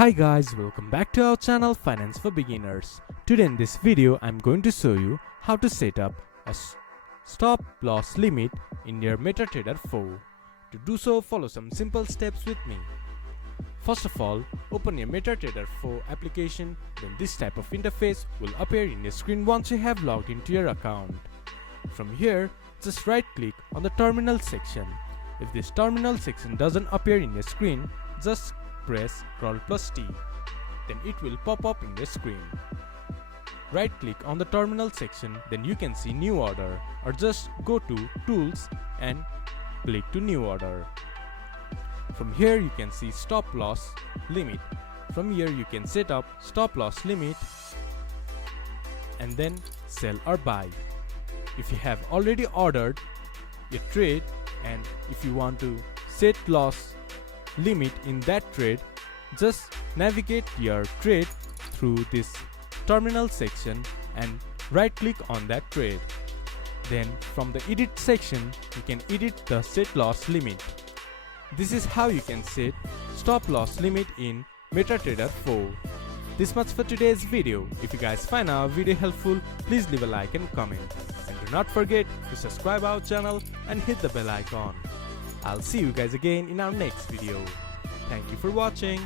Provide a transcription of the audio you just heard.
Hi guys, welcome back to our channel Finance for Beginners. Today in this video I'm going to show you how to set up a stop loss limit in your MetaTrader 4. To do so, follow some simple steps with me. First of all, open your MetaTrader 4 application. Then this type of interface will appear in your screen once you have logged into your account. From here, just right click on the terminal section. If this terminal section doesn't appear in your screen, just press Ctrl+T, then it will pop up in your screen. Right click on the terminal section, then you can see new order, or just go to tools and click to new order. From here you can see stop loss limit. From here you can set up stop loss limit and then sell or buy. If you have already ordered your trade and if you want to set loss limit in that trade, just navigate your trade through this terminal section and right click on that trade. Then from the edit section you can edit the set loss limit. This is how you can set stop loss limit in MetaTrader 4. This much for today's video. If you guys find our video helpful, please leave a like and comment, and do not forget to subscribe our channel and hit the bell icon. I'll see you guys again in our next video. Thank you for watching.